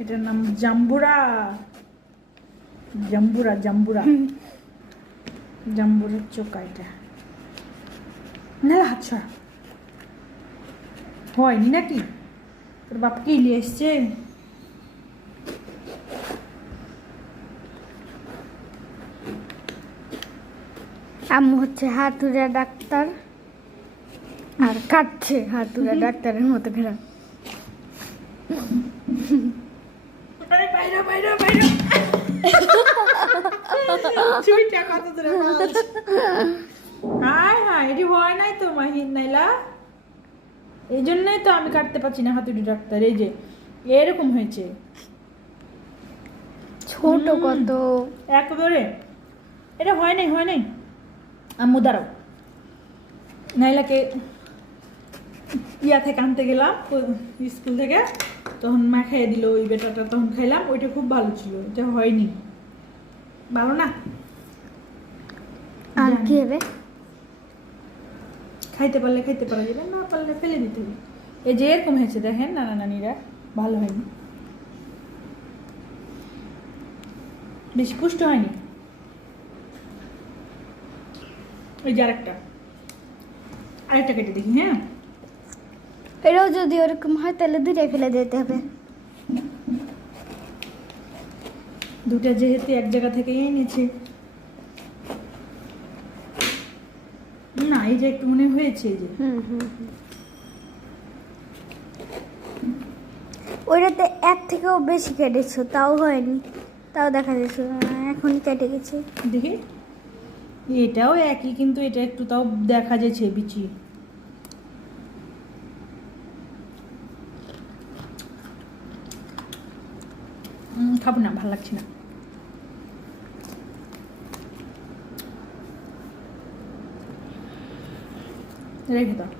এটার নাম জাম্বুরা। জাম্বুরা জাম্বুরা। জাম্বুরের চোকা এটা। না হাত ছড়া হয়নি নাকি? তোর বাপ কি নিয়ে এসছে? আম্মু হচ্ছে হাতুড়া ডাক্তার আর কাটছে হাতুড়া ডাক্তারের মতো ফেরা চুইটা কত দূরে বলছে হাই হাই এটি নাই তো মাহিন নাইলা? এই জন্যই তো আমি কাটতে পারছি না হাতুড়ি ডাক্তার এই যে এরকম হয়েছে। ছোট কত। একবারে। এটা হয় নাই হয় নাই। আম্মু দাঁড়াও। নাইলাকে ইয়া থেকে আনতে গেলাম স্কুল থেকে। তখন মা খাইয়ে দিল ওই বেটাটা তখন খাইলাম ওইটা খুব ভালো ছিল এটা হয়নি। ভালো না? আর কি হবে? খাইতে পারলে খাইতে পারা যাবে না পারলে ফেলে দিতে হবে। এই যে এরকম হয়েছে দেখেন নানা নানিরা ভালো হয়নি। বেশি পুষ্ট হয়নি? ওই যে আরেকটা। আরেকটা কেটে দেখি হ্যাঁ? এটাও যদি ওরকম হয় তাহলে দূরে ফেলে দিতে হবে। দুটা যেহেতু এক জায়গা থেকে এনেছে। না এই যে একটু মনে হয়েছে যে। ওইটাতে এক থেকেও বেশি কেটেছো তাও হয়নি। তাও দেখা যাচ্ছে এখন কেটে গেছে। দেখি। এটাও একই কিন্তু এটা একটু তাও দেখা যাচ্ছে বিচি। খাব না ভালো লাগছে না। রেখে দাও